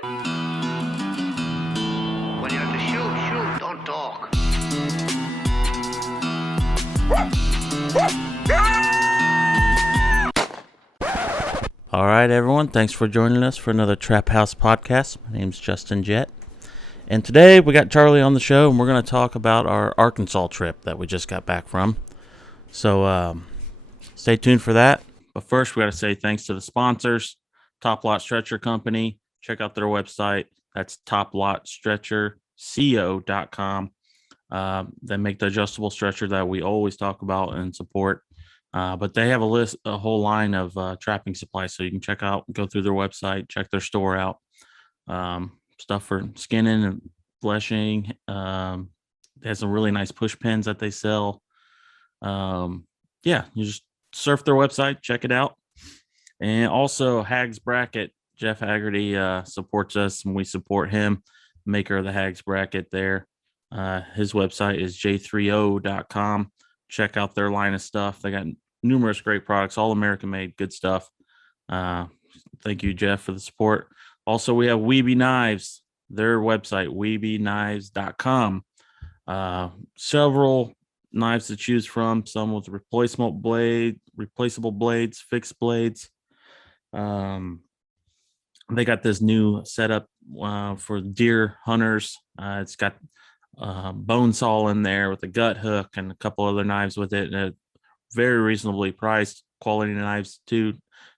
When you have to shoot, don't talk. All right, everyone. Thanks for joining us for another Trap House podcast. My name's Justin Jett. And today we got Charlie on the show, and we're going to talk about our Arkansas trip that we just got back from. So stay tuned for that. But first, we got to say thanks to the sponsors, Top Lot Stretcher Company. Check out their website. That's toplotstretcherco.com. They make the adjustable stretcher that we always talk about and support. But they have a whole line of trapping supplies, so you can go through their website, check their store out. Stuff for skinning and fleshing. They have some really nice push pins that they sell. You just surf their website, check it out. And also Hags Bracket. Jeff Haggerty supports us, and we support him, maker of the Hags Bracket there. His website is j3o.com. Check out their line of stuff. They got numerous great products, all American made, good stuff. Thank you, Jeff, for the support. Also, we have Weeby Knives, their website, weebyknives.com. Several knives to choose from, some with replaceable blades, fixed blades. They got this new setup for deer hunters. It's got bone saw in there with a gut hook and a couple other knives with it. Very reasonably priced, quality knives too.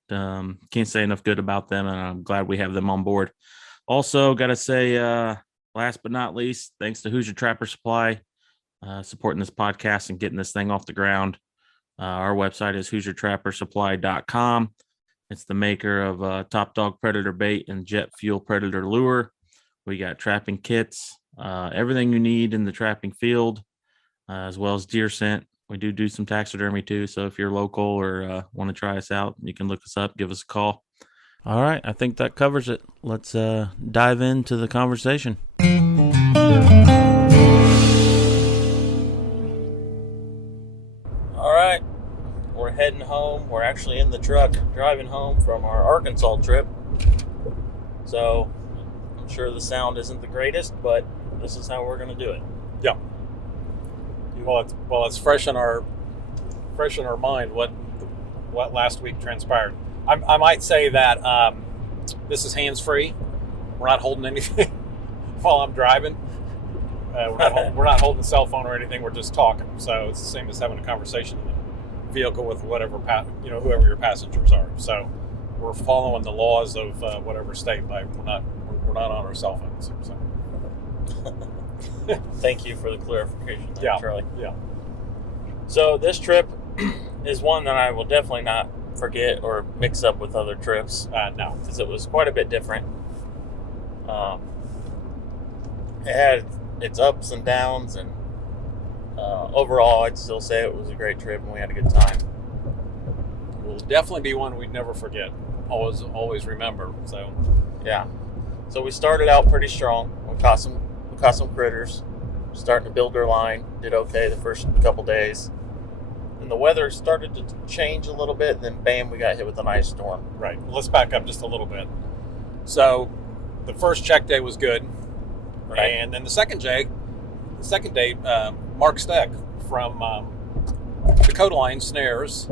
Can't say enough good about them, and I'm glad we have them on board. Also, got to say, last but not least, thanks to Hoosier Trapper Supply supporting this podcast and getting this thing off the ground. Our website is HoosierTrapperSupply.com. It's the maker of Top Dog Predator Bait and Jet Fuel Predator Lure. We got trapping kits, everything you need in the trapping field, as well as deer scent. We do some taxidermy too. So if you're local or want to try us out, you can look us up, give us a call. All right. I think that covers it. Let's dive into the conversation. All right. We're heading home. We're actually in the truck driving home from our Arkansas trip. So I'm sure the sound isn't the greatest, but this is how we're going to do it. Yeah. Well, it's fresh in our mind what last week transpired. I might say that this is hands free. We're not holding anything while I'm driving. We're not holding a cell phone or anything. We're just talking. So it's the same as having a conversation in the vehicle with whoever your passengers are. So we're following the laws of whatever state. We're not on our cell phones. So. Thank you for the clarification, Charlie. Yeah. So this trip is one that I will definitely not forget or mix up with other trips. No, because it was quite a bit different. It had its ups and downs, and overall, I'd still say it was a great trip, and we had a good time. It will definitely be one we'd never forget. Always remember. So, yeah. So we started out pretty strong. We caught some critters, starting to build our line, did okay the first couple days. And the weather started to change a little bit, and then bam, we got hit with an ice storm. Right. Well, let's back up just a little bit. So the first check day was good. Right. And then the second day, Mark Steck from Dakota Line Snares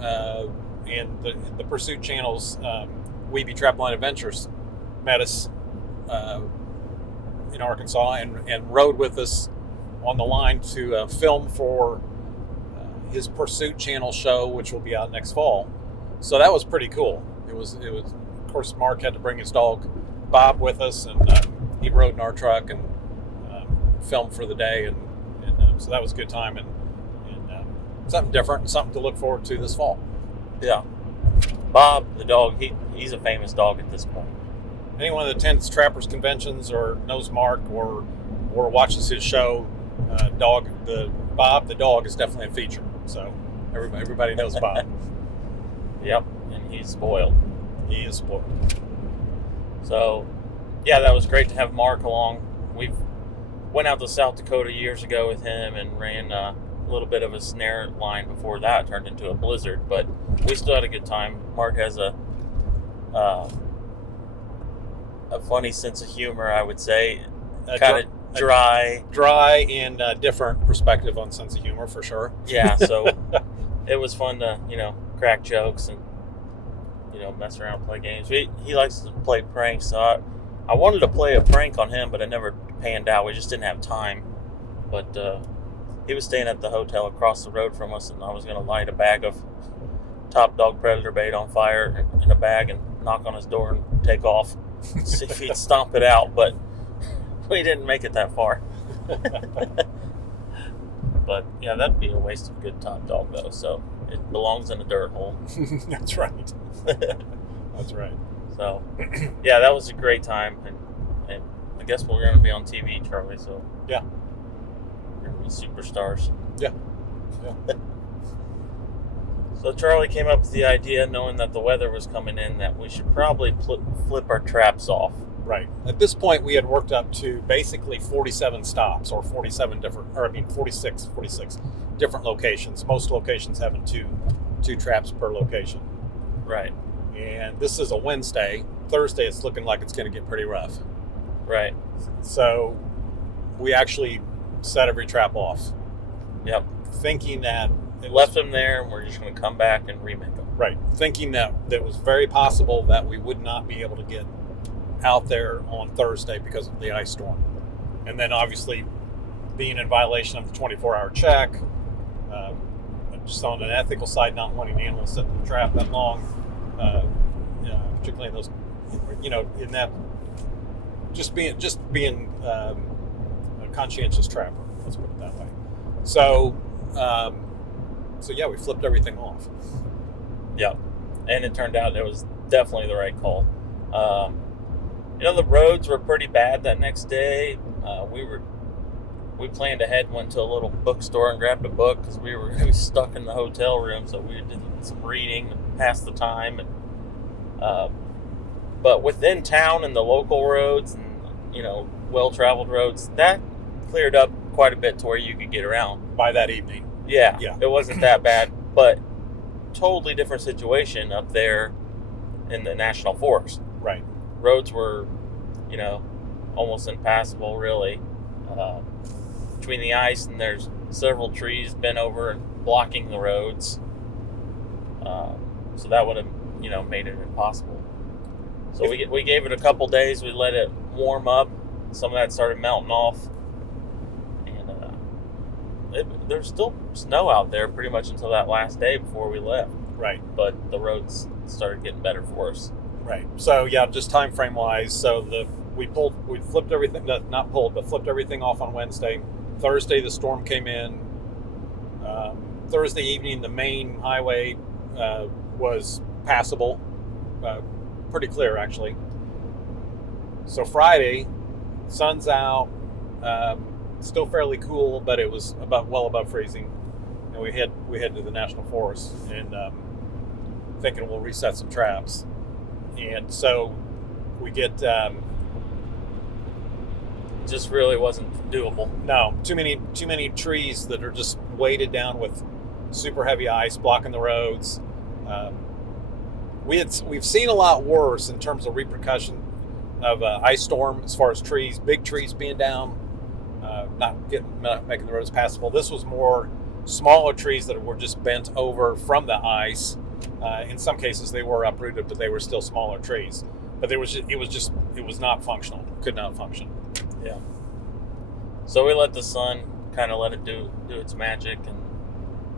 and the Pursuit Channel's Weeby Trapline Adventures met us in Arkansas and rode with us on the line to film for his Pursuit Channel show, which will be out next fall. So that was pretty cool. It was of course, Mark had to bring his dog Bob with us, and he rode in our truck and filmed for the day, and so that was a good time and something different, something to look forward to this fall. Yeah. Bob, the dog, he's a famous dog at this point. Anyone that attends Trappers conventions or knows Mark or watches his show, Bob the dog is definitely a feature. So everybody knows Bob. Yep, and he's spoiled. He is spoiled. So, yeah, that was great to have Mark along. We went out to South Dakota years ago with him and ran a little bit of a snare line before that turned into a blizzard, but we still had a good time. Mark has a a funny sense of humor, I would say. A Kind of dry. Dry and different perspective on sense of humor, for sure. Yeah, so it was fun to, crack jokes and, mess around and play games. He likes to play pranks, so I wanted to play a prank on him, but it never panned out. We just didn't have time. But he was staying at the hotel across the road from us, and I was going to light a bag of top dog predator bait on fire in a bag and knock on his door and take off, see if he'd stomp it out. But we didn't make it that far. But yeah, that'd be a waste of good top dog, though. So it belongs in a dirt hole. That's right. That's right. So yeah, that was a great time, and I guess we're going to be on TV, Charlie. So yeah, we're going to be superstars. Yeah. So Charlie came up with the idea, knowing that the weather was coming in, that we should probably flip our traps off. Right. At this point, we had worked up to basically 47 stops, or 46 different locations. Most locations having two traps per location. Right. And this is a Wednesday. Thursday, it's looking like it's going to get pretty rough. Right. So we actually set every trap off. Yep. Thinking that left them there, and we're just going to come back and remake them. Right. Thinking that it was very possible that we would not be able to get out there on Thursday because of the ice storm. And then obviously being in violation of the 24-hour check, just on an ethical side, not wanting animals sit in the trap that long, particularly in those, in that, just being a conscientious trapper, let's put it that way. So yeah, we flipped everything off. Yeah, and it turned out it was definitely the right call. The roads were pretty bad that next day. We planned ahead, went to a little bookstore and grabbed a book because we were stuck in the hotel room, so we did some reading and passed the time. And but within town and the local roads and well-traveled roads, that cleared up quite a bit to where you could get around by that evening. Yeah. It wasn't that bad, but totally different situation up there in the national forest. Right. Roads were, almost impassable, really. Between the ice, and there's several trees bent over and blocking the roads. So that would have, made it impossible. So we gave it a couple days. We let it warm up. Some of that started melting off. And there's still snow out there pretty much until that last day before we left. Right. But the roads started getting better for us. Right. So yeah, just time frame wise, so we flipped everything, flipped everything off on Wednesday. Thursday the storm came in. Thursday evening the main highway was passable, pretty clear actually. So Friday, sun's out, still fairly cool, but it was well above freezing. And we head to the national forest and thinking we'll reset some traps. And so we get just really wasn't doable. No, too many trees that are just weighted down with super heavy ice blocking the roads. We've seen a lot worse in terms of repercussion of ice storm as far as trees, big trees being down, not making the roads passable. This was more smaller trees that were just bent over from the ice. In some cases they were uprooted, but they were still smaller trees. But it was not functional. Could not function. Yeah. So we let the sun kind of let it do its magic, and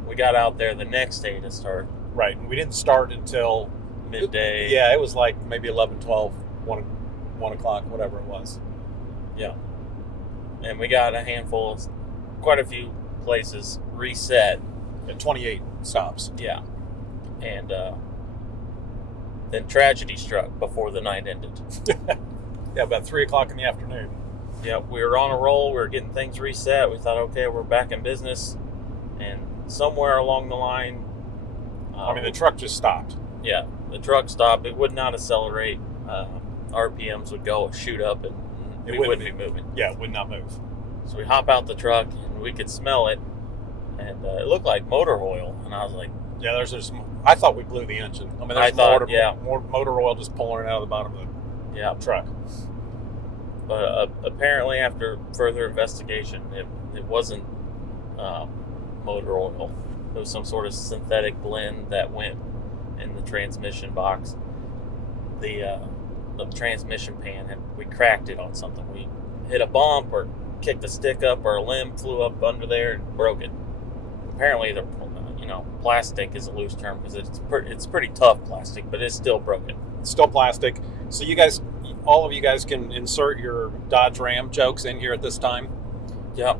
we got out there the next day to start. Right. And we didn't start until midday. Yeah, it was like maybe 11, 12, 1 o'clock, whatever it was. Yeah. And we got quite a few places reset. At 28 stops. Yeah. And then tragedy struck before the night ended. Yeah, about 3 o'clock in the afternoon. Yeah, we were on a roll. We were getting things reset. We thought, okay, we're back in business. And somewhere along the line... the truck just stopped. Yeah, the truck stopped. It would not accelerate. RPMs would shoot up, and we wouldn't be moving. Yeah, it would not move. So we hop out the truck, and we could smell it. And it looked like motor oil. And I was like... Yeah, I thought we blew the engine. There's more motor oil just pulling out of the bottom of Yeah. truck. But apparently, after further investigation, it wasn't motor oil. It was some sort of synthetic blend that went in the transmission box. The transmission pan, we cracked it on something. We hit a bump or kicked a stick up, or a limb flew up under there and broke it. Apparently, the plastic is a loose term because it's pretty tough plastic, but it's still broken. It's still plastic. So all of you guys can insert your Dodge Ram jokes in here at this time. Yep.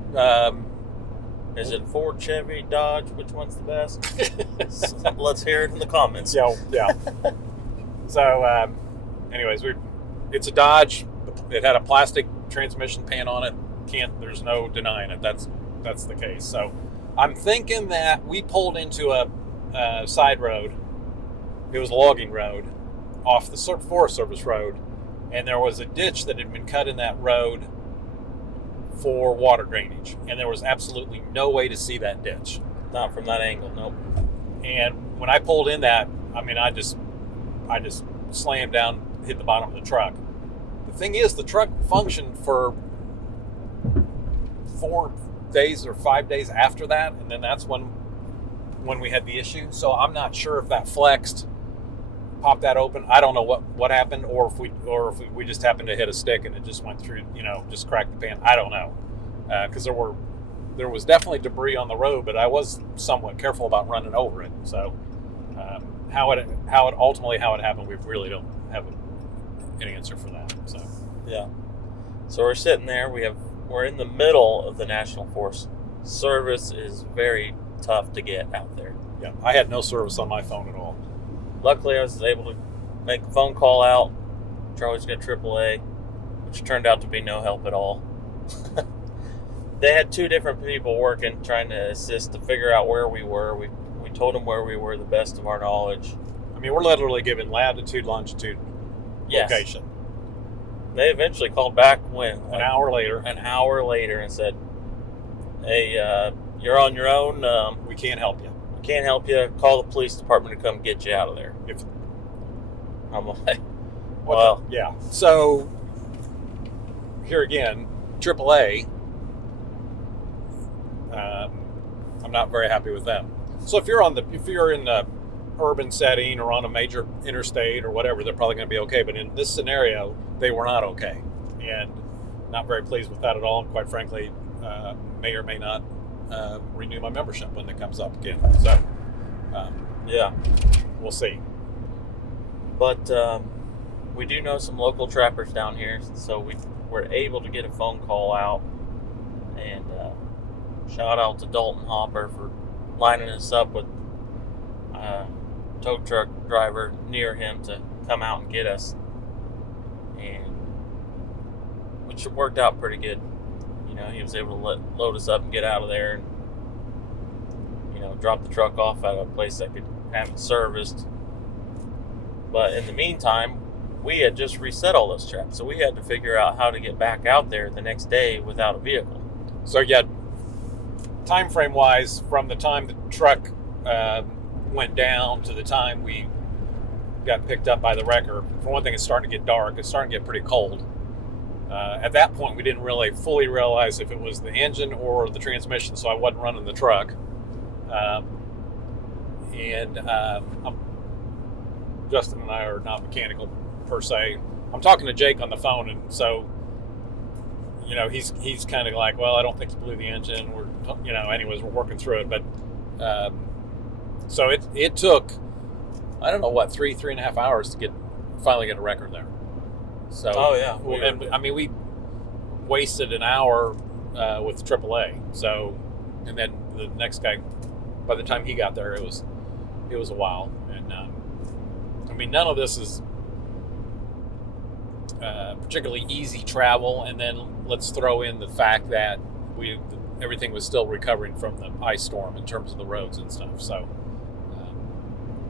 Is it Ford, Chevy, Dodge? Which one's the best? Let's hear it in the comments. Yeah. So, anyways, it's a Dodge. It had a plastic transmission pan on it. There's no denying it. That's the case. So, I'm thinking that we pulled into a side road. It was a logging road off the Forest Service road, and there was a ditch that had been cut in that road for water drainage, and there was absolutely no way to see that ditch. Not from that angle, nope. And when I pulled in that, I just slammed down, hit the bottom of the truck. The thing is, the truck functioned for 4 days or 5 days after that, and then that's when we had the issue. So I'm not sure if that flexed, popped that open. I don't know what happened, or if we just happened to hit a stick and it just went through, just cracked the pan. I don't know, because there was definitely debris on the road, but I was somewhat careful about running over it. So how it ultimately happened, we really don't have an answer for that. So yeah. So we're sitting there. We're in the middle of the National Forest. Service is very tough to get out there. Yeah, I had no service on my phone at all. Luckily, I was able to make a phone call out. Charlie's got AAA, which turned out to be no help at all. They had 2 different people working, trying to assist to figure out where we were. We told them where we were, the best of our knowledge. I mean, we're literally given latitude, longitude, location. They eventually called back an hour later, and said, "Hey, you're on your own. We can't help you. Can't help you. Call the police department to come get you out of there." I'm like, well, yeah. So here again, AAA. I'm not very happy with them. So if you're in the urban setting or on a major interstate or whatever, they're probably going to be okay. But in this scenario, they were not okay, and not very pleased with that at all. And quite frankly, may or may not renew my membership when it comes up again. So, yeah, we'll see. But we do know some local trappers down here, so we were able to get a phone call out. And shout out to Dalton Hopper for lining us up with a tow truck driver near him to come out and get us, and which worked out pretty good. He was able to load us up and get out of there, and drop the truck off at a place that could have it serviced. But in the meantime, we had just reset all those traps, so we had to figure out how to get back out there the next day without a vehicle. So yeah, time frame wise, from the time the truck went down to the time we got picked up by the wrecker, for one thing, it's starting to get dark. It's starting to get pretty cold. At that point, we didn't really fully realize if it was the engine or the transmission, so I wasn't running the truck. Justin and I are not mechanical per se. I'm talking to Jake on the phone, and so he's kind of like, well, I don't think he blew the engine. Anyways, we're working through it, but so it took, I don't know what, 3.5 hours to finally get a record there. So we wasted an hour with AAA. So, and then the next guy, by the time he got there, it was a while. And none of this is particularly easy travel. And then let's throw in the fact that everything was still recovering from the ice storm in terms of the roads and stuff. So,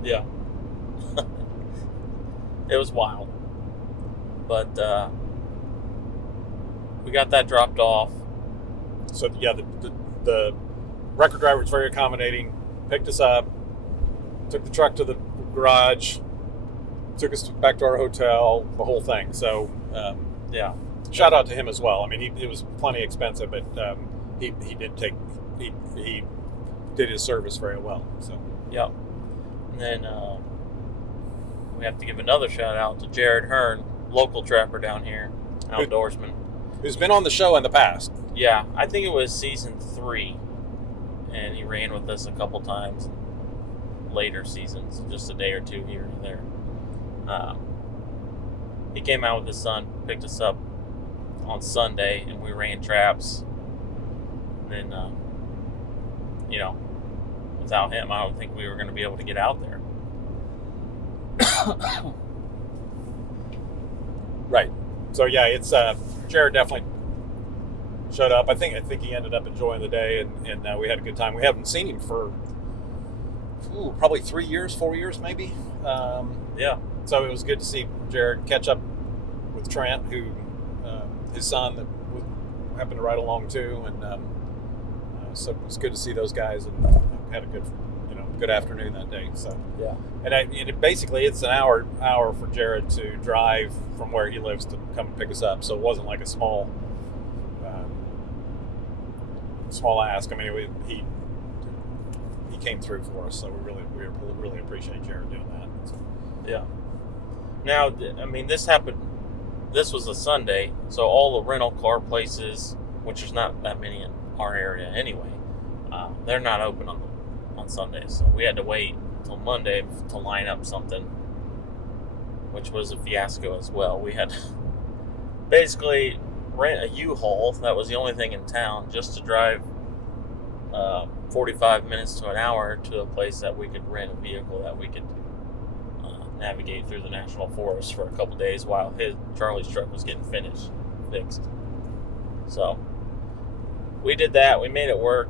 yeah, it was wild. But we got that dropped off. So yeah, the record driver was very accommodating. Picked us up, took the truck to the garage, took us back to our hotel, the whole thing. So Yeah. shout out to him as well. I mean, it was plenty expensive, but he did his service very well. So Yep. And then we have to give another shout out to Jared Hearn, local trapper down here, outdoorsman. Who's been on the show in the past. Yeah, I think it was season 3, and he ran with us a couple times in later seasons, just a day or two here and there. He came out with his son, picked us up on Sunday, and we ran traps. And then, without him, I don't think we were going to be able to get out there. Right. So yeah, it's Jared definitely showed up. I think he ended up enjoying the day, and we had a good time. We haven't seen him for probably 3 years, 4 years maybe. Yeah. So it was good to see Jared catch up with Trent, who his son that happened to ride along too, and so it was good to see those guys, and had a good afternoon that day. So Yeah. and basically it's an hour for Jared to drive from where he lives to come and pick us up. So it wasn't like a small ask. I mean, he came through for us, so we really appreciate Jared doing that. So. Yeah. Now, I mean, this happened. This was a Sunday, so all the rental car places, which there's not that many in our area anyway, they're not open on Sundays. So we had to wait until Monday to line up something, which was a fiasco as well. We had to basically rent a U-Haul. That was the only thing in town, just to drive 45 minutes to an hour to a place that we could rent a vehicle that we could navigate through the national forest for a couple days while Charlie's truck was getting fixed. So we did that. We made it work.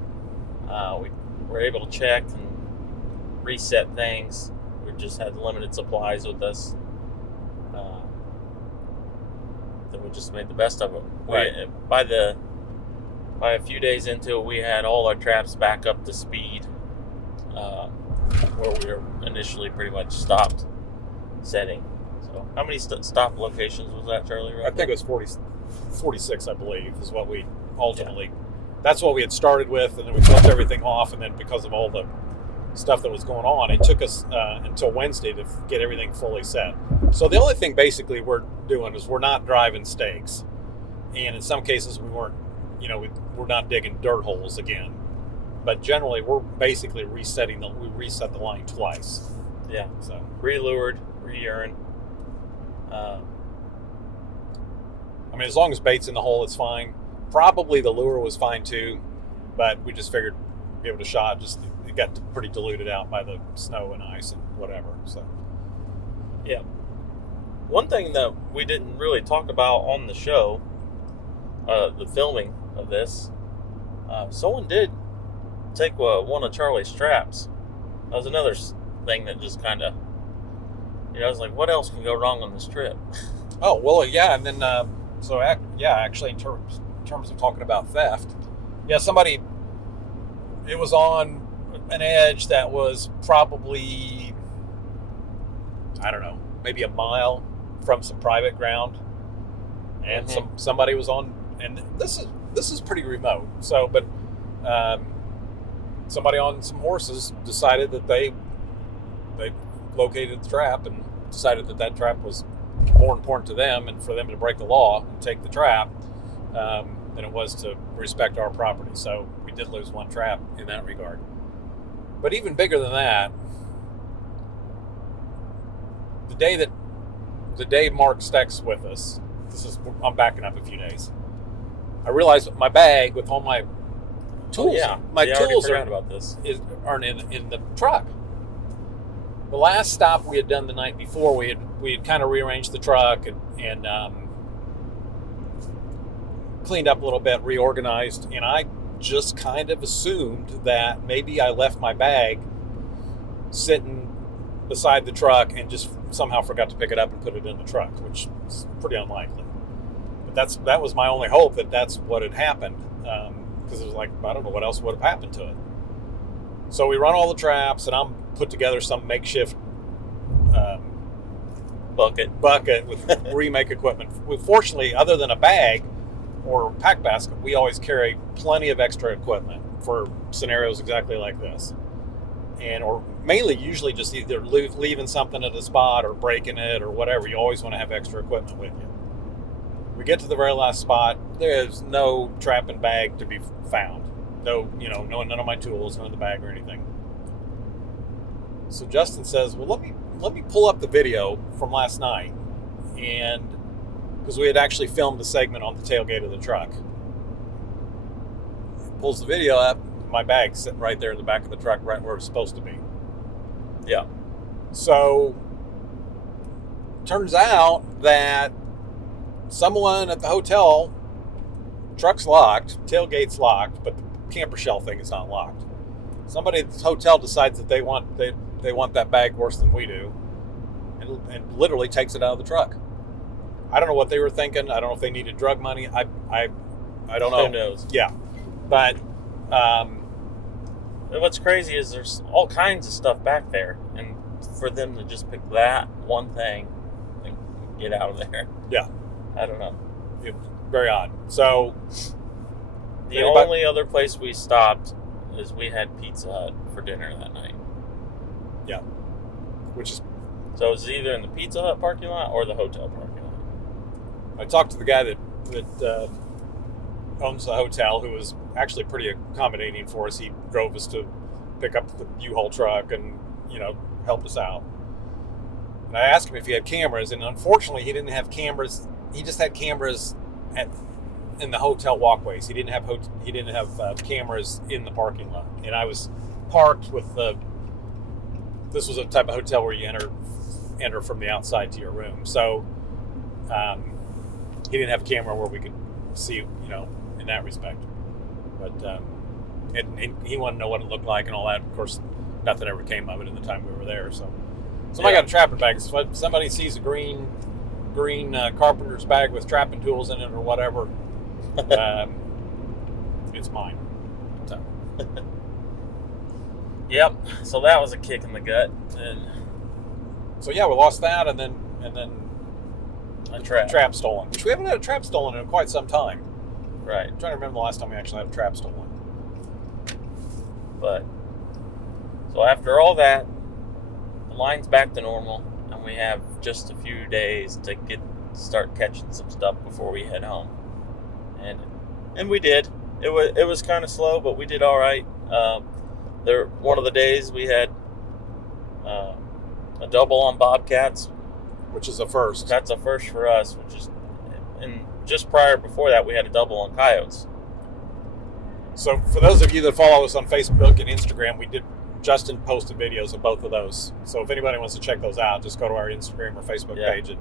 We were able to check and reset things. We just had limited supplies with us. Then we just made the best of it. Right. By a few days into it, we had all our traps back up to speed, where we were initially pretty much stopped setting. So how many stop locations was that, Charlie? I think it was 46, I believe, is what we ultimately, that's what we had started with, and then we flipped everything off, and then because of all the stuff that was going on, it took us until Wednesday to get everything fully set. So the only thing basically we're doing is we're not driving stakes, and in some cases we weren't, we're not digging dirt holes again, but generally we're basically we reset the line twice. Yeah. So Relured, re-urine. I mean, as long as bait's in the hole, it's fine. Probably the lure was fine too, but we just figured give it a shot. Just it got pretty diluted out by the snow and ice and whatever. So yeah. One thing that we didn't really talk about on the show, the filming of this, someone did take one of Charlie's traps. That was another thing that just kind of, I was like, what else can go wrong on this trip? Oh, well, yeah, and then, actually, in terms of talking about theft, somebody, it was on an edge that was probably, I don't know, maybe a mile from some private ground, and somebody was on, and this is pretty remote, so, but somebody on some horses decided that they located the trap and decided that trap was more important to them and for them to break the law and take the trap than it was to respect our property. So we did lose one trap in that regard. But even bigger than that, the day Mark Steck's with us, I'm backing up a few days, I realized my bag with all my tools, my tools aren't in the truck. The last stop we had done the night before, we had kind of rearranged the truck and cleaned up a little bit, reorganized, and I just kind of assumed that maybe I left my bag sitting beside the truck and just somehow forgot to pick it up and put it in the truck, which is pretty unlikely. But that was my only hope that that's what had happened, because it was like, I don't know what else would have happened to it. So we run all the traps, and I'm put together some makeshift bucket with remake equipment. Fortunately, other than a bag or pack basket, we always carry plenty of extra equipment for scenarios exactly like this. Or mainly usually just either leaving something at a spot or breaking it or whatever. You always want to have extra equipment with you. We get to the very last spot. There's no trapping bag to be found. No, none of my tools, none of the bag or anything. So Justin says, well, let me pull up the video from last night. And because we had actually filmed a segment on the tailgate of the truck. Pulls the video up, my bag's sitting right there in the back of the truck, right where it's supposed to be. Yeah. So turns out that someone at the hotel, truck's locked, tailgate's locked, but the camper shell thing is not locked. Somebody at the hotel decides that they want that bag worse than we do, and literally takes it out of the truck. I don't know what they were thinking. I don't know if they needed drug money. I don't know. Who knows? Yeah, but what's crazy is there's all kinds of stuff back there, and for them to just pick that one thing and get out of there. Yeah, I don't know. Very odd. So the only other place we stopped is we had Pizza Hut for dinner that night. Yeah, which is so it was either in the Pizza Hut parking lot or the hotel parking lot. I talked to the guy that owns the hotel, who was actually pretty accommodating for us. He drove us to pick up the U-Haul truck and helped us out. And I asked him if he had cameras, and unfortunately he didn't have cameras. He just had cameras in the hotel walkways. He didn't have cameras in the parking lot. And I was parked with this was a type of hotel where you enter from the outside to your room. So he didn't have a camera where we could see, in that respect. But and he wanted to know what it looked like and all that. Of course, nothing ever came of it in the time we were there. So somebody got a trapping bag. So if somebody sees a green carpenter's bag with trapping tools in it or whatever, it's mine. So. Yep. So that was a kick in the gut. And so yeah, we lost that, and then a trap stolen, which we haven't had a trap stolen in quite some time. Right. I'm trying to remember the last time we actually had a trap stolen. But so after all that, the line's back to normal, and we have just a few days to start catching some stuff before we head home. And we did. It was kind of slow, but we did all right. One of the days we had a double on bobcats, which is a first. That's a first for us. And just before that, we had a double on coyotes. So for those of you that follow us on Facebook and Instagram, Justin posted videos of both of those. So if anybody wants to check those out, just go to our Instagram or Facebook page, and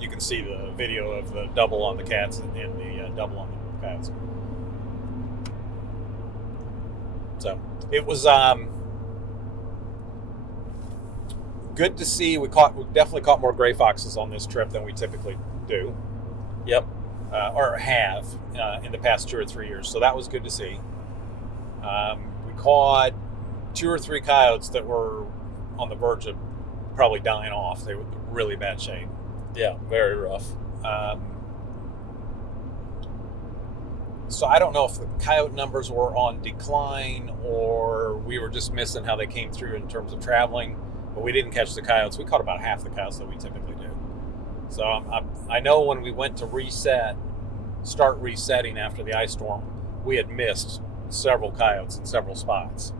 you can see the video of the double on the cats and the double on the coyotes. So it was good to see. We definitely caught more gray foxes on this trip than we typically do. Yep. Or have in the past 2 or 3 years. So that was good to see. We caught 2 or 3 coyotes that were on the verge of probably dying off. They were in really bad shape. Yeah, very rough. So I don't know if the coyote numbers were on decline or we were just missing how they came through in terms of traveling, but we didn't catch the coyotes. We caught about half the coyotes that we typically do. So I know when we went to start resetting after the ice storm, we had missed several coyotes in several spots.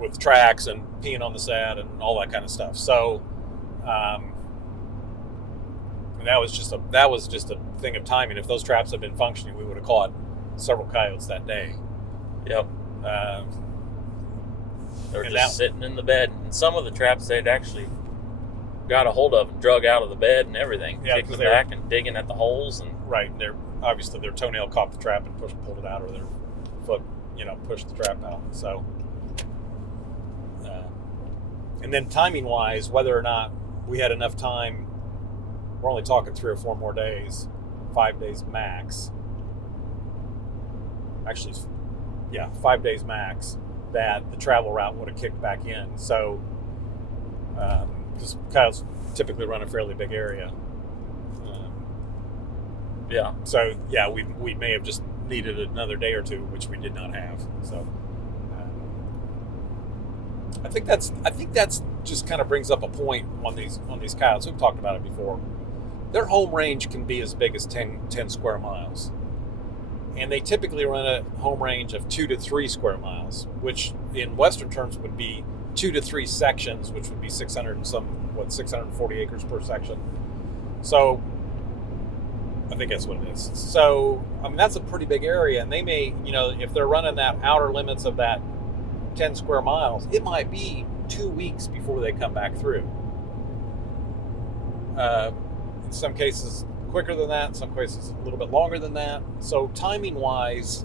With tracks and peeing on the set and all that kind of stuff. So, and that was just a thing of timing. If those traps had been functioning, we would have caught several coyotes that day. Yep. They were just sitting in the bed, and some of the traps they'd actually got a hold of and drug out of the bed and everything, kicking it back and digging at the holes. And right, and obviously their toenail caught the trap and pulled it out, or their foot, pushed the trap out. So, and then timing-wise, whether or not we had enough time, we're only talking 3 or 4 more days, 5 days max. Actually, 5 days max, that the travel route would have kicked back in. So Because coyotes typically run a fairly big area. Yeah. So yeah, we may have just needed another day or two, which we did not have. So I think that's just kind of brings up a point on these coyotes. We've talked about it before. Their home range can be as big as 10 square miles. And they typically run a home range of 2 to 3 square miles, which in Western terms would be 2 to 3 sections, which would be 640 acres per section. So I think that's what it is. So, I mean, that's a pretty big area, and they may, if they're running that outer limits of that 10 square miles, it might be 2 weeks before they come back through. In some cases, quicker than that. In some cases, a little bit longer than that. So, timing-wise,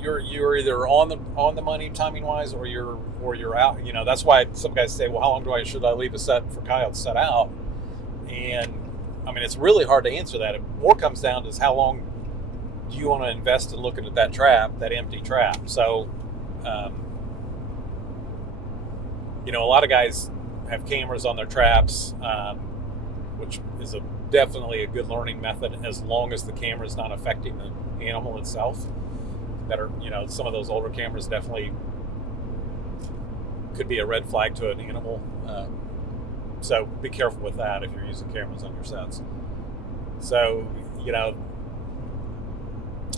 you're either on the money timing-wise, or you're out. That's why some guys say, well, how long should I leave a set for coyotes set out? And I mean, it's really hard to answer that. It more comes down to how long do you want to invest in looking at that trap, that empty trap. So, a lot of guys have cameras on their traps, which is definitely a good learning method, as long as the camera is not affecting the animal itself. Better, some of those older cameras definitely could be a red flag to an animal. So be careful with that if you're using cameras on your sets. So,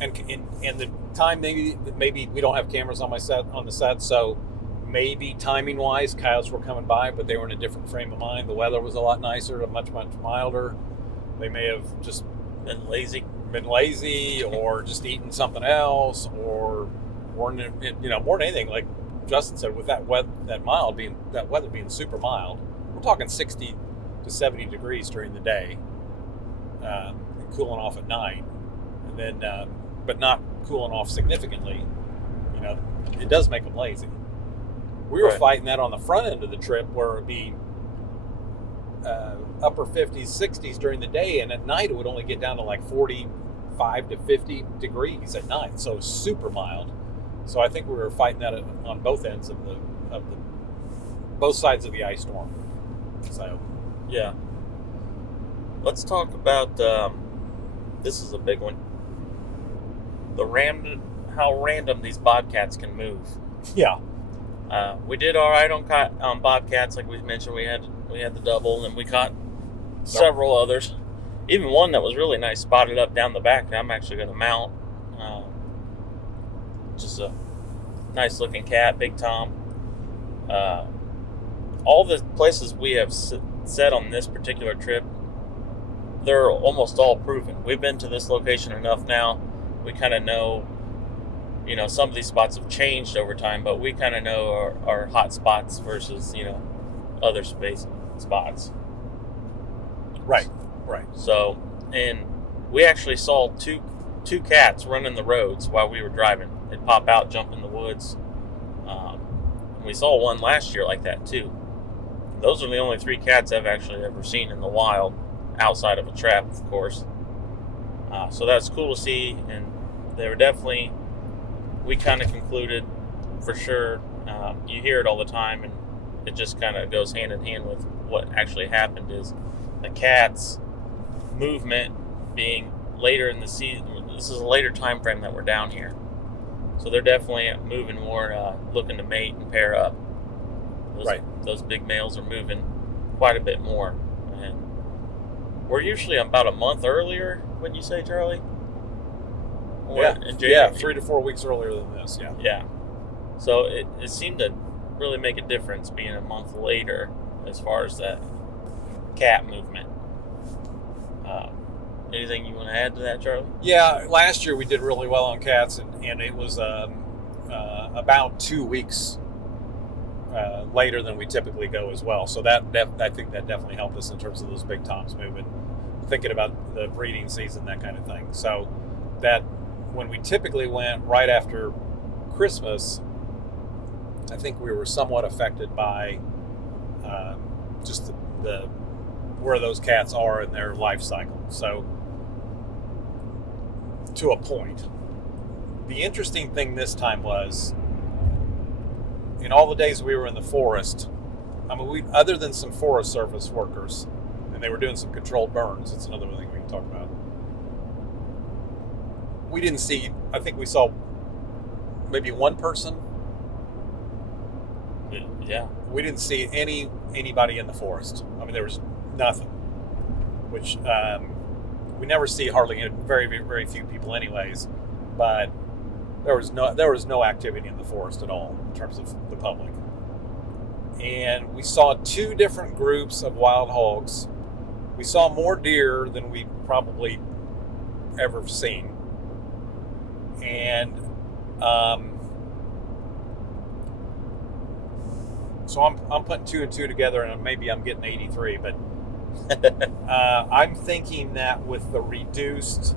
and the time, maybe we don't have cameras on the set, so maybe timing wise, coyotes were coming by, but they were in a different frame of mind. The weather was a lot nicer, much milder. They may have just been lazy, or just eaten something else, or more than anything, like Justin said, with that weather being super mild, we're talking 60 to 70 degrees during the day, and cooling off at night, and then but not cooling off significantly. It does make them lazy. We were fighting that on the front end of the trip, where it would be upper 50s, 60s during the day, and at night it would only get down to like 45 to 50 degrees at night, so super mild. So I think we were fighting that on both ends of both sides of the ice storm. So yeah, let's talk about this is a big one. How random these bobcats can move. Yeah. We did all right on bobcats, like we mentioned. We had the double, and we caught several others. Even one that was really nice, spotted up down the back. I'm actually going to mount. Just a nice looking cat, Big Tom. All the places we have set on this particular trip, they're almost all proven. We've been to this location enough now. We kind of know, some of these spots have changed over time, but we kind of know our hot spots versus, other spots. Right. So, and we actually saw two cats running the roads while we were driving. They'd pop out, jump in the woods. We saw one last year like that too. Those are the only 3 cats I've actually ever seen in the wild, outside of a trap, of course. So that's cool to see, and they were definitely, we kind of concluded for sure, you hear it all the time, and it just kind of goes hand in hand with what actually happened, is the cats' movement being later in the season. This is a later time frame that we're down here, so they're definitely moving more, looking to mate and pair up. Those big males are moving quite a bit more, and we're usually about a month earlier, wouldn't you say, Charlie? Yeah, 3 to 4 weeks earlier than this. Yeah. So it seemed to really make a difference being a month later as far as that cat movement. Anything you want to add to that, Charlie? Yeah, last year we did really well on cats, and it was about 2 weeks later than we typically go as well. So I think that definitely helped us in terms of those big toms moving, thinking about the breeding season, that kind of thing. So that when we typically went right after Christmas, I think we were somewhat affected by just the where those cats are in their life cycle. So to a point. The interesting thing this time was in all the days we were in the forest, I mean, other than some Forest Service workers, and they were doing some controlled burns, that's another thing we can talk about. We didn't see, I think we saw maybe one person. Yeah. We didn't see anybody in the forest. I mean, there was nothing, which we never see hardly very, very few people anyways, but there was no activity in the forest at all in terms of the public. And we saw 2 different groups of wild hogs. We saw more deer than we probably ever seen. And so I'm putting 2 and 2 together, and maybe I'm getting 83, but I'm thinking that with the reduced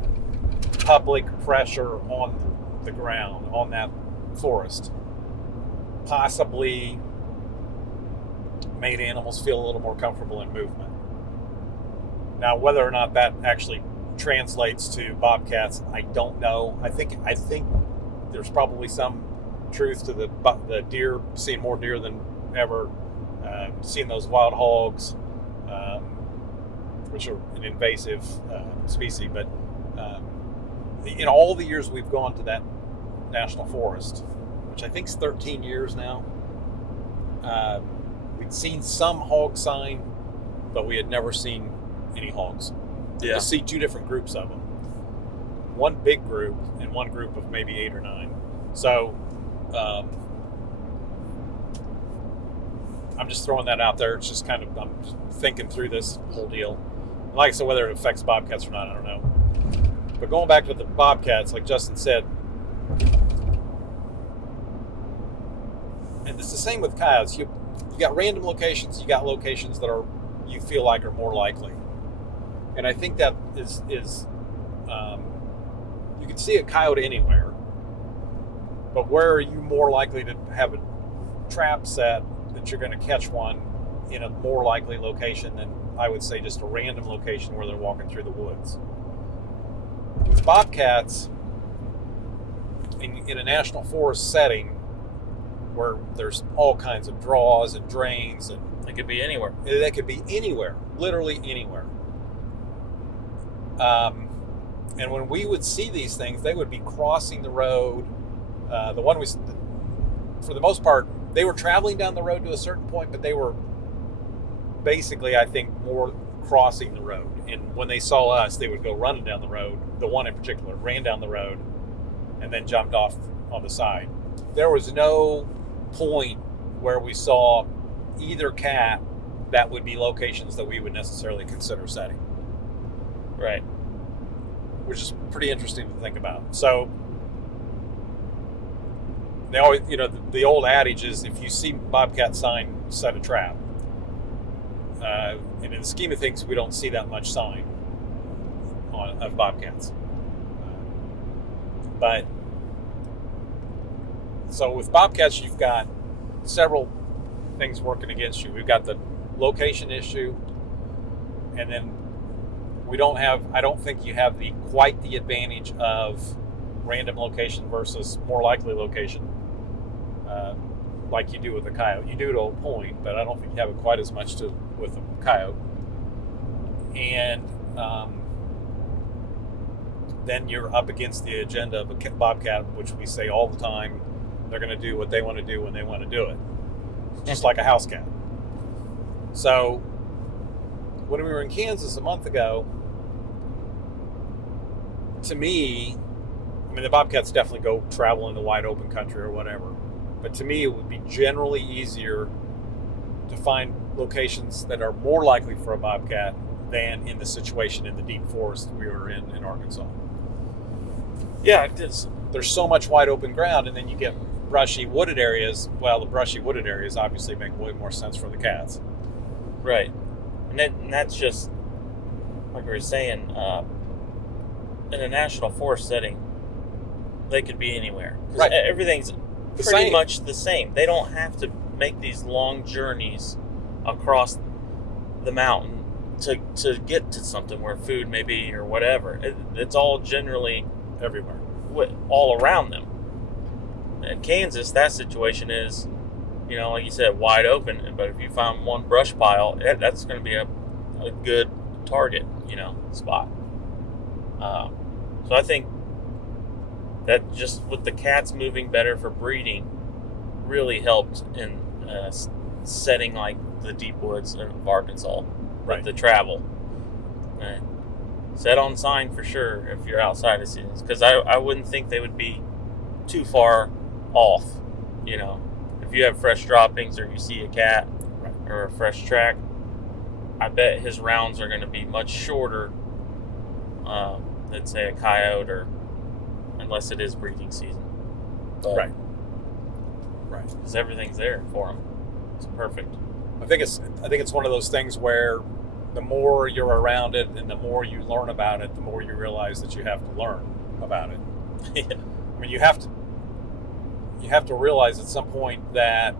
public pressure on the ground, on that forest, possibly made animals feel a little more comfortable in movement. Now, whether or not that actually translates to bobcats, I don't know. I think there's probably some truth to the deer, seeing more deer than ever, seeing those wild hogs, which are an invasive species. But in all the years we've gone to that national forest, which I think is 13 years now, we'd seen some hog sign, but we had never seen any hogs. Yeah. To see 2 different groups of them, one big group and one group of maybe 8 or 9. So I'm just throwing that out there. It's just kind of, I'm just thinking through this whole deal. Like I said, whether it affects bobcats or not, I don't know. But going back to the bobcats, like Justin said, and it's the same with coyotes. You got random locations. You got locations that are, you feel like, are more likely. And I think that is you can see a coyote anywhere, but where are you more likely to have a trap set that you're going to catch one in a more likely location than, I would say, just a random location where they're walking through the woods? With bobcats, in a national forest setting where there's all kinds of draws and drains, and It could be anywhere. They could be anywhere, literally anywhere. And when we would see these things, they would be crossing the road. For the most part, they were traveling down the road to a certain point, but they were basically, I think, more crossing the road. And when they saw us, they would go running down the road. The one in particular ran down the road and then jumped off on the side. There was no point where we saw either cat that would be locations that we would necessarily consider setting. Right. Which is pretty interesting to think about. So they always, the old adage is, if you see bobcat sign, set a trap. And in the scheme of things, we don't see that much sign of bobcats. But so with bobcats, you've got several things working against you. We've got the location issue, and then I don't think you have quite the advantage of random location versus more likely location, like you do with a coyote. You do to a point, but I don't think you have it quite as much with a coyote. And then you're up against the agenda of a bobcat, which we say all the time, they're going to do what they want to do when they want to do it, just like a house cat. So when we were in Kansas a month ago, to me, the bobcats definitely go travel in the wide open country or whatever. But to me, it would be generally easier to find locations that are more likely for a bobcat than in the situation in the deep forest we were in Arkansas. Yeah, there's so much wide open ground, and then you get brushy wooded areas. Well, the brushy wooded areas obviously make way more sense for the cats. Right. And that's just, like we were saying, in a national forest setting, they could be anywhere. Right. Everything's pretty much the same. They don't have to make these long journeys across the mountain to get to something where food may be or whatever. It's all generally everywhere, all around them. In Kansas, that situation is like you said, wide open. But if you find one brush pile, that's going to be a good target, spot. So I think that just with the cats moving better for breeding really helped in setting like the deep woods of Arkansas, Right. The travel. Set on sign for sure if you're outside of seasons, because I wouldn't think they would be too far off. If you have fresh droppings or you see a cat or a fresh track, I bet his rounds are going to be much shorter than say a coyote, or unless it is breeding season. But, Right. Because everything's there for him. It's perfect. I think it's one of those things where the more you're around it and the more you learn about it, the more you realize that you have to learn about it. Yeah. I mean, you have to realize at some point that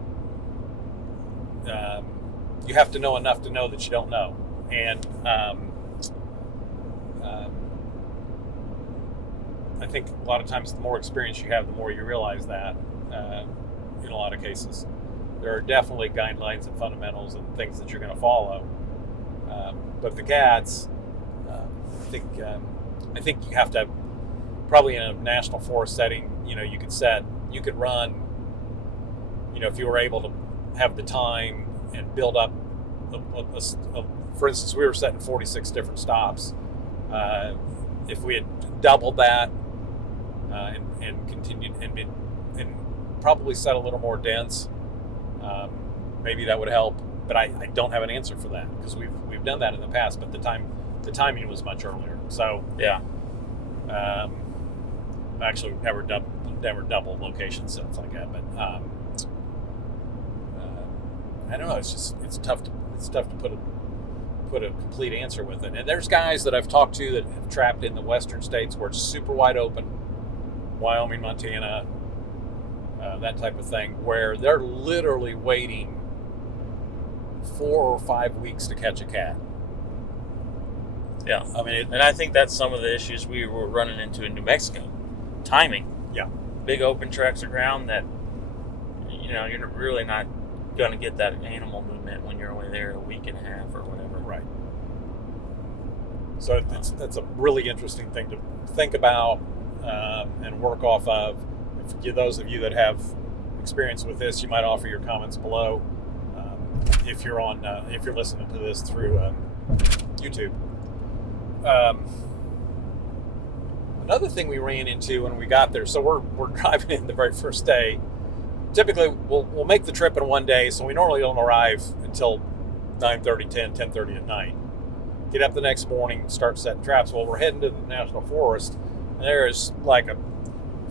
you have to know enough to know that you don't know, and I think a lot of times the more experience you have, the more you realize that. In a lot of cases, there are definitely guidelines and fundamentals and things that you're going to follow. But the cats, I think you have to, probably in a national forest setting, you could run, if you were able to have the time and build up, for instance, we were setting 46 different stops. If we had doubled that and continued and probably set a little more dense, maybe that would help. But I don't have an answer for that, because we've done that in the past, but the timing was much earlier. So yeah, actually never double location sets like that. But I don't know. It's tough to put a complete answer with it. And there's guys that I've talked to that have trapped in the western states where it's super wide open, Wyoming, Montana, that type of thing, where they're literally waiting 4 or 5 weeks to catch a cat. Yeah. I mean, and I think that's some of the issues we were running into in New Mexico. Timing. Yeah. Big open tracts of ground that, you're really not going to get that animal movement when you're only there a week and a half or whatever. Right. So that's a really interesting thing to think about and work off of. Those of you that have experience with this, you might offer your comments below. If you're listening to this through YouTube. Another thing we ran into when we got there, so we're driving in the very first day. Typically, we'll make the trip in one day, so we normally don't arrive until 9:30, 10:30 at night. Get up the next morning, start setting traps. Well, we're heading to the national forest, and there is like a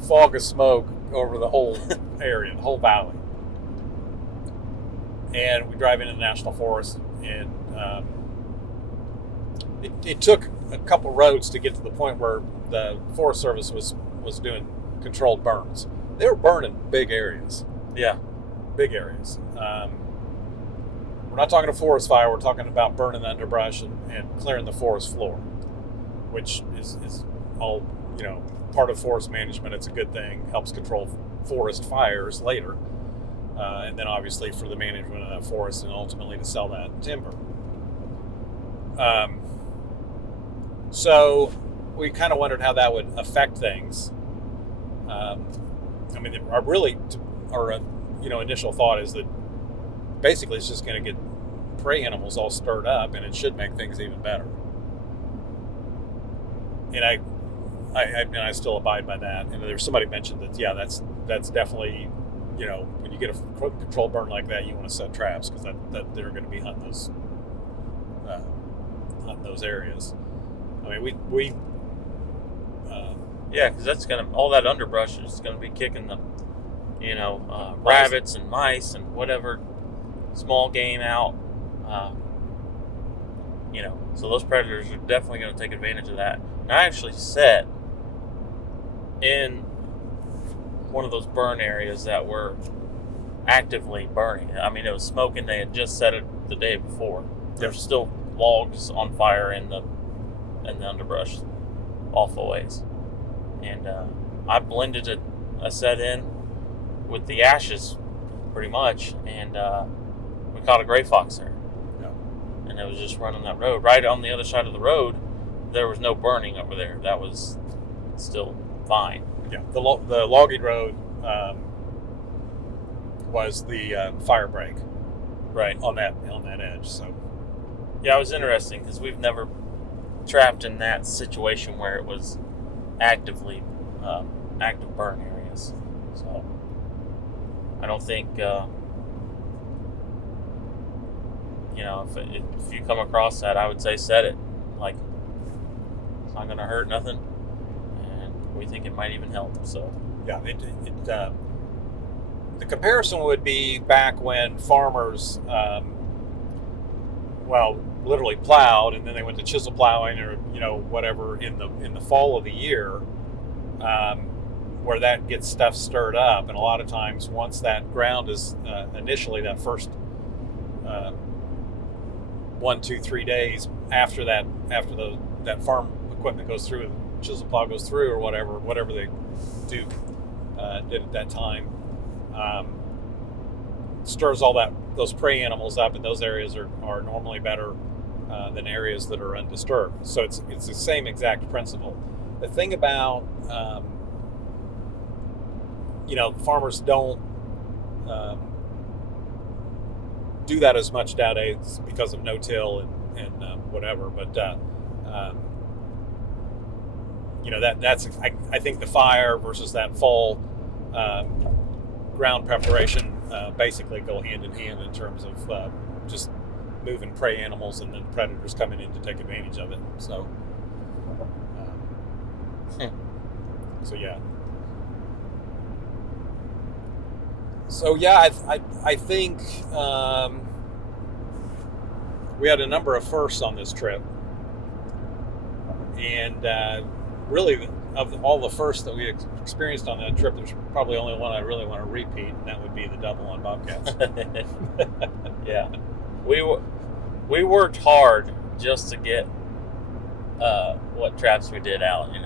fog of smoke over the whole area, the whole valley. And we drive into the national forest, and it took a couple roads to get to the point where the Forest Service was doing controlled burns. They were burning big areas. Yeah. Big areas. We're not talking a forest fire. We're talking about burning the underbrush and clearing the forest floor, which is all, part of forest management. It's a good thing. Helps control forest fires later. And then obviously for the management of that forest and ultimately to sell that timber. So we kind of wondered how that would affect things. Our initial thought is that basically it's just going to get prey animals all stirred up, and it should make things even better. And I still abide by that. And there's somebody mentioned that, yeah, that's definitely, when you get a control burn like that, you want to set traps, because that they're going to be hunting those areas. I mean, we yeah, because that's all that underbrush is going to be kicking the, rabbits and mice and whatever small game out. So those predators are definitely going to take advantage of that. And I actually sat in one of those burn areas that were actively burning. I mean, it was smoking. They had just set it the day before. There's still logs on fire in the underbrush off the ways. And I blended a set in with the ashes pretty much, and we caught a gray fox there. Yeah. And it was just running that road. Right on the other side of the road, there was no burning over there. That was still fine. Yeah, the logging road was the fire break Right. on that edge. So Yeah, it was interesting because we've never trapped in that situation where it was active burn areas. So I don't think if you come across that, I would say set it. Like, it's not going to hurt nothing, and we think it might even help. So yeah, the comparison would be back when farmers, literally plowed, and then they went to chisel plowing or whatever in the fall of the year, where that gets stuff stirred up, and a lot of times once that ground is initially that first 1, 2, 3 days after that farm equipment goes through, the chisel plow goes through, or whatever they did at that time, stirs all those prey animals up, and those areas are normally better than areas that are undisturbed. So it's the same exact principle. The thing about farmers don't do that as much nowadays because of no-till and whatever, but that's I think the fire versus that fall ground preparation basically go hand in hand in terms of just moving prey animals and then predators coming in to take advantage of it. So yeah. So yeah, I think we had a number of firsts on this trip, and really of all the firsts that we experienced on that trip, there's probably only one I really want to repeat, and that would be the double on bobcats. Yeah, we worked hard just to get what traps we did out. In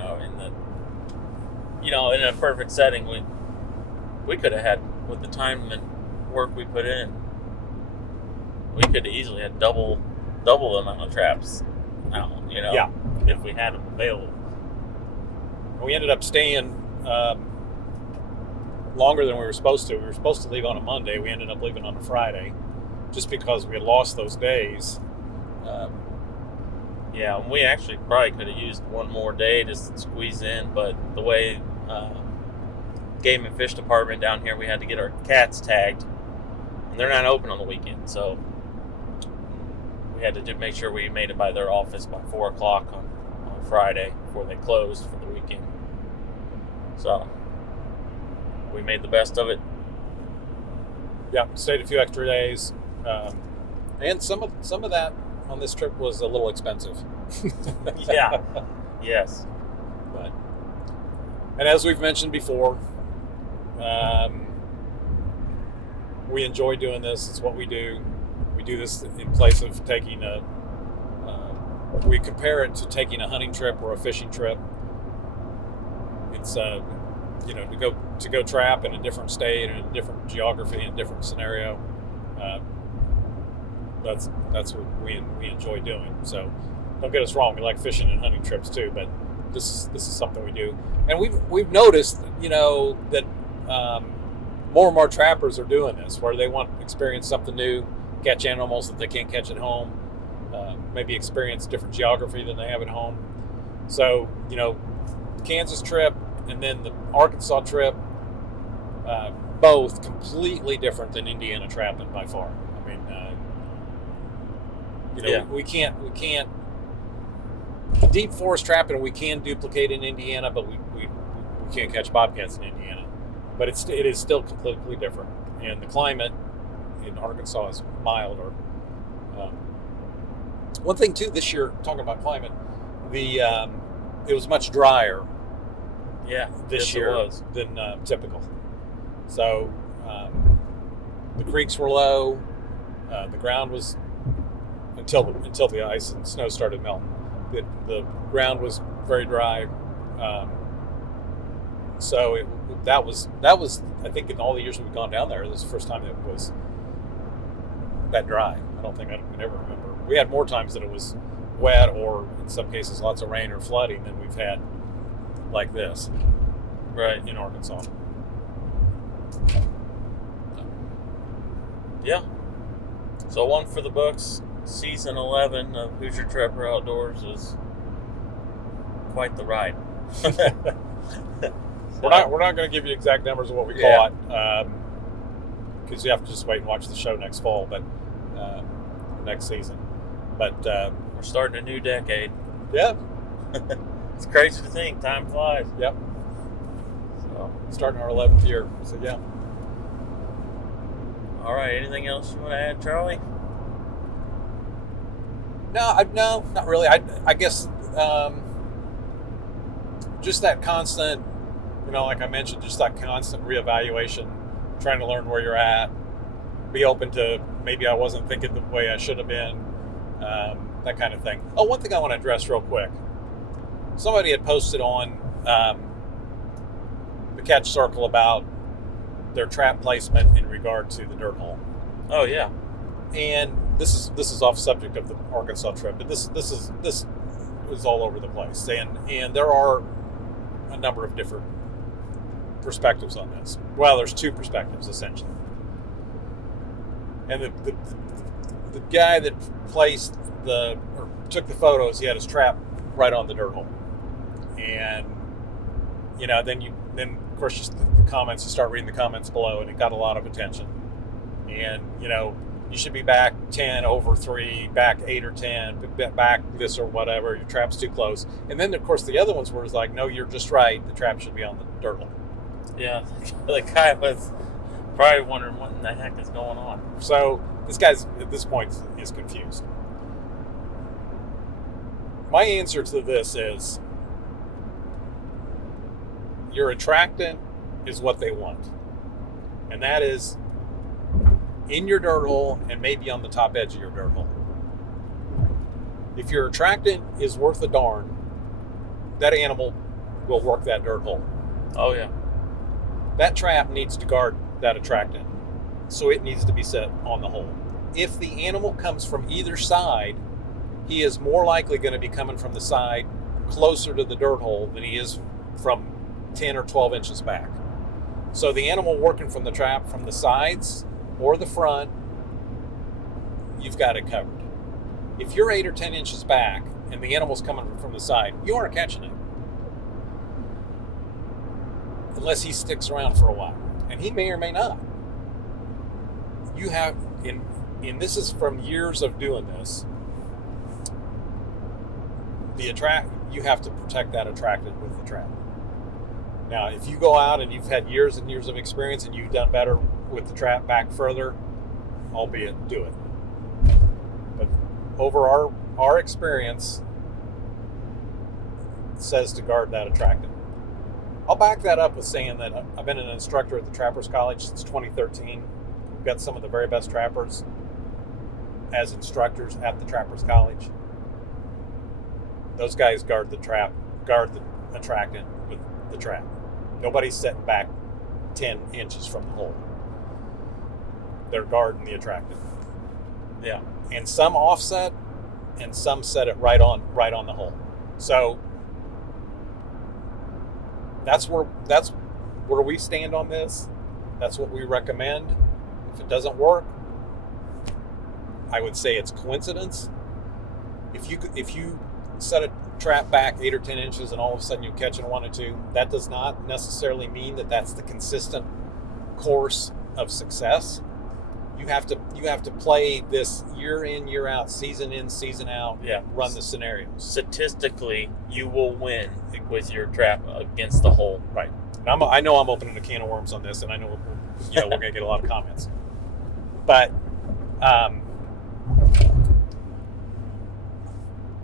a perfect setting, we could have had, with the time and work we put in, we could have easily had double the amount of traps out, Yeah. if we had them available. We ended up staying longer than we were supposed to. We were supposed to leave on a Monday. We ended up leaving on a Friday, just because we had lost those days. Yeah, and we actually probably could have used one more day to squeeze in, but the way Game and Fish Department down here, we had to get our cats tagged, and they're not open on the weekend, so we had to make sure we made it by their office by 4 o'clock on Friday before they closed for the weekend. So we made the best of it. Yeah, stayed a few extra days, and some of that on this trip was a little expensive. Yeah. Yes. And as we've mentioned before, we enjoy doing this. It's what we do. We do this in place of taking we compare it to taking a hunting trip or a fishing trip. It's to go trap in a different state, in a different geography, in a different scenario. That's what we enjoy doing. So don't get us wrong, we like fishing and hunting trips too, but this is something we do. And we've noticed, that more and more trappers are doing this, where they want to experience something new, catch animals that they can't catch at home, maybe experience different geography than they have at home. So, the Kansas trip and then the Arkansas trip, both completely different than Indiana trapping by far. I mean, we can't deep forest trapping we can duplicate in Indiana, but we can't catch bobcats in Indiana. But it is still completely different, and the climate in Arkansas is milder. One thing too this year, talking about climate, it was much drier. Yeah, this year than typical. So the creeks were low. The ground was until the ice and snow started melting. The ground was very dry. So that was I think in all the years we've gone down there, this is the first time it was that dry. I don't think I can ever remember. We had more times that it was wet, or in some cases lots of rain or flooding, than we've had like this, Right. in Arkansas. Yeah. So one for the books. Season 11 of Hoosier Trapper Outdoors is quite the ride. We're not going to give you exact numbers of what we caught, because you have to just wait and watch the show next fall, but next season. But we're starting a new decade. Yeah, It's crazy to think. Time flies. yep. So, Starting our 11th year. So yeah. all right. Anything else you want to add, Charlie? No, not really. I guess just that constant, like I mentioned, just that constant reevaluation, trying to learn where you're at, be open to maybe I wasn't thinking the way I should have been, that kind of thing. Oh, one thing I want to address real quick. Somebody had posted on the Catch Circle about their trap placement in regard to the dirt hole. Oh yeah. And this is off subject of the Arkansas trip, but this was all over the place, and there are a number of different perspectives on this. Well, there's two perspectives essentially, and the guy that took the photos, he had his trap right on the dirt hole, and then of course just the comments. You start reading the comments below, and it got a lot of attention, and you should be back 10 over 3, back 8 or 10, back this or whatever. Your trap's too close. And then, of course, the other ones were like, no, you're just right. The trap should be on the dirt hole. Yeah. The guy was probably wondering what in the heck is going on. So this guy's, at this point, is confused. My answer to this is your attractant is what they want. And that is in your dirt hole and maybe on the top edge of your dirt hole. If your attractant is worth a darn, that animal will work that dirt hole. Oh yeah. That trap needs to guard that attractant, so it needs to be set on the hole. If the animal comes from either side, he is more likely going to be coming from the side closer to the dirt hole than he is from 10 or 12 inches back. So the animal working from the trap from the sides or the front, you've got it covered. If you're 8 or 10 inches back and the animal's coming from the side, you aren't catching it. Unless he sticks around for a while. And he may or may not. You have, and this is from years of doing this, you have to protect that attractant with the trap. Now, if you go out and you've had years and years of experience and you've done better with the trap back further, albeit do it. But over our experience, it says to guard that attractant. I'll back that up with saying that I've been an instructor at the Trappers College since 2013. We've got some of the very best trappers as instructors at the Trappers College. Those guys guard the attractant with the trap. Nobody's setting back 10 inches from the hole. They're guarding the attractant. Yeah. And some offset, and some set it right on the hole. So that's where we stand on this. That's what we recommend. If it doesn't work, I would say it's coincidence. If you set a trap back 8 or 10 inches and all of a sudden you're catching 1 or 2, that does not necessarily mean that that's the consistent course of success. You have to play this year in, year out, season in, season out. Yeah. Run the scenarios. Statistically, you will win with your trap against the hole. Right. And I know I'm opening a can of worms on this, and I know we're going to get a lot of comments. But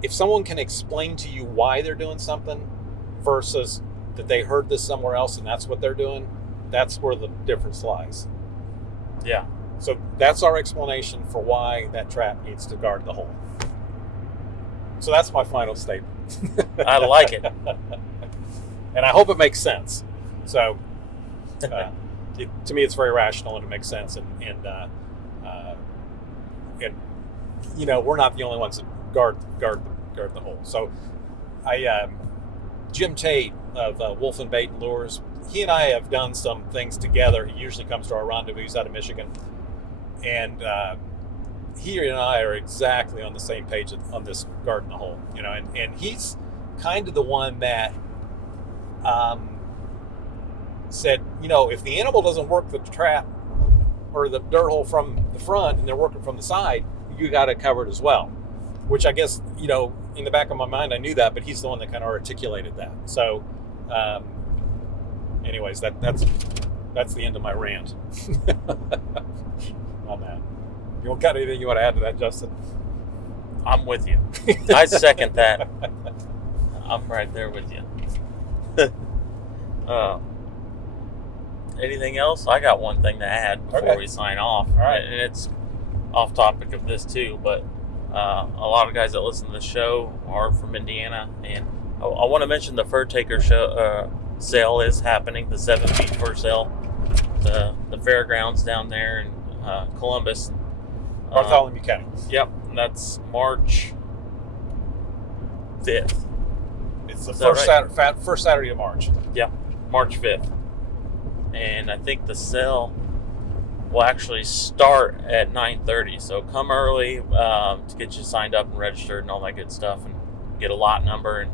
if someone can explain to you why they're doing something versus that they heard this somewhere else and that's what they're doing, that's where the difference lies. Yeah. So that's our explanation for why that trap needs to guard the hole. So that's my final statement. I like it. And I hope it makes sense. So to me, it's very rational and it makes sense. And we're not the only ones that guard the hole. So Jim Tate of Wolf and Bait and Lures, he and I have done some things together. He usually comes to our rendezvous out of Michigan, and he and I are exactly on the same page on this guarding the hole. And he's kind of the one that said, if the animal doesn't work the trap or the dirt hole from the front and they're working from the side, you got to cover it as well. Which I guess, in the back of my mind, I knew that, but he's the one that kind of articulated that. So, anyways, that's the end of my rant on that. You got anything you want to add to that, Justin? I'm with you. I second that. I'm right there with you. Anything else? I got one thing to add before we sign off. All right. And it's off topic of this too, but a lot of guys that listen to the show are from Indiana, and I want to mention the fur taker show sale is happening, the 7 feet fur sale, the fairgrounds down there in Columbus, Bartholomew County. Yep, and that's March 5th. It's the first Saturday of March. Yeah, March 5th, and I think the sale will actually start at 9:30, so come early to get you signed up and registered and all that good stuff, and get a lot number, and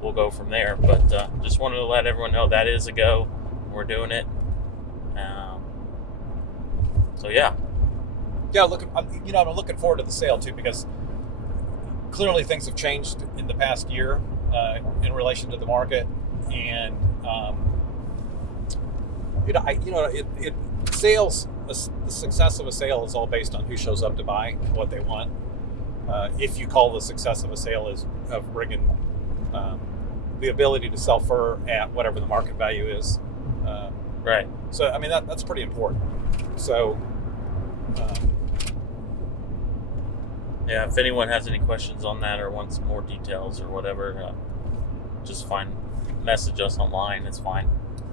we'll go from there. But just wanted to let everyone know that is a go. We're doing it. So yeah. I'm looking forward to the sale too, because clearly things have changed in the past year in relation to the market, and sales. The success of a sale is all based on who shows up to buy and what they want. If you call the success of a sale is of bringing the ability to sell fur at whatever the market value is, right. So I mean that's pretty important. So yeah, if anyone has any questions on that or wants more details or whatever, just message us online. It's fine.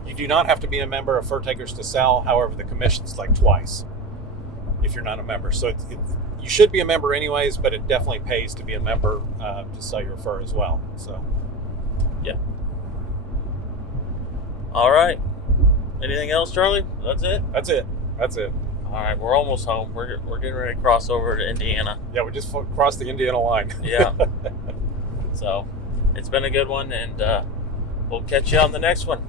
You do not have to be a member of Fur Takers to sell. However, the commission's like twice if you're not a member. So you should be a member anyways, but it definitely pays to be a member to sell your fur as well. So, yeah. All right. Anything else, Charlie? That's it? That's it. All right. We're almost home. We're getting ready to cross over to Indiana. Yeah, we just crossed the Indiana line. Yeah. So it's been a good one, and we'll catch you on the next one.